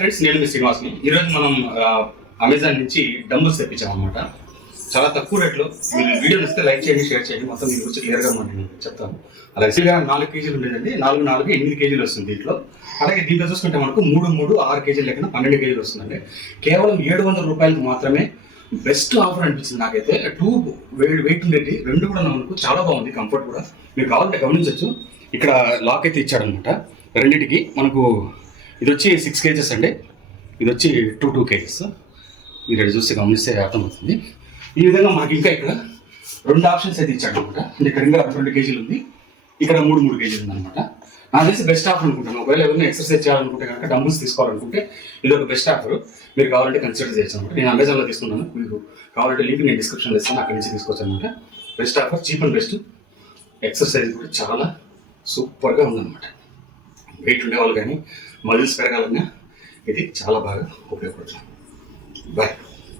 Friends, నేను మీ శ్రీనివాస్ని. ఈరోజు మనం అమెజాన్ నుంచి డంబుల్స్ తెప్పించాం అనమాట. చాలా తక్కువ రేట్లో. మీరు వీడియో ఇస్తే లైక్ చేయండి, షేర్ చేయండి. మొత్తం మీ గురించి క్లియర్గా నేను చెప్తాను. అలా గా 4 కేజీలు ఉండేదండి. 4 8 కేజీలు వస్తుంది దీంట్లో. అలాగే దీంట్లో చూసుకుంటే మనకు 3 6 కేజీలు లెక్కన 12 కేజీలు వస్తుందండి. కేవలం 700 రూపాయలకు మాత్రమే. బెస్ట్ ఆఫర్ అనిపించింది నాకైతే. 2 వెయిట్ ఉండేది, 2 కూడా మనకు చాలా బాగుంది. కంఫర్ట్ కూడా మీరు కావాలంటే గమనించవచ్చు. ఇక్కడ లాక్ అయితే ఇచ్చాడనమాట రెండింటికి. మనకు ఇది వచ్చి 6 కేజెస్ అండి, ఇది వచ్చి 2 కేజెస్. మీరు ఇక్కడ చూస్తే గమనిస్తే అర్థమవుతుంది. ఈ విధంగా మనకి ఇంకా ఇక్కడ 2 ఆప్షన్స్ అయితే ఇచ్చాడు అనమాట. ఇక్కడ ఇంకా 2 కేజీలు ఉంది, ఇక్కడ 3 కేజీలు ఉందన్నమాట. నాకు తెలిసి బెస్ట్ ఆఫర్ అనుకుంటాను. ఒకవేళ ఎవరైనా ఎక్సర్సైజ్ చేయాలనుకుంటే కనుక, డంబుల్స్ తీసుకోవాలనుకుంటే ఇది ఒక బెస్ట్ ఆఫర్. మీరు కావాలంటే కన్సిడర్ చేయొచ్చు అనమాట. నేను అమెజాన్లో తీసుకున్నాను. మీకు కావాలంటే లింక్ నేను డిస్క్రిప్షన్లో ఇస్తాను, అక్కడి నుంచి తీసుకోవచ్చు అనమాట. Best offer, cheap and best. Exercise కూడా చాలా సూపర్గా ఉందన్నమాట. వెయిట్ ఉండేవాళ్ళు కానీ మజిల్స్ పెరగాలన్నా ఇది చాలా బాగా ఉపయోగపడుతుంది. బాయ్.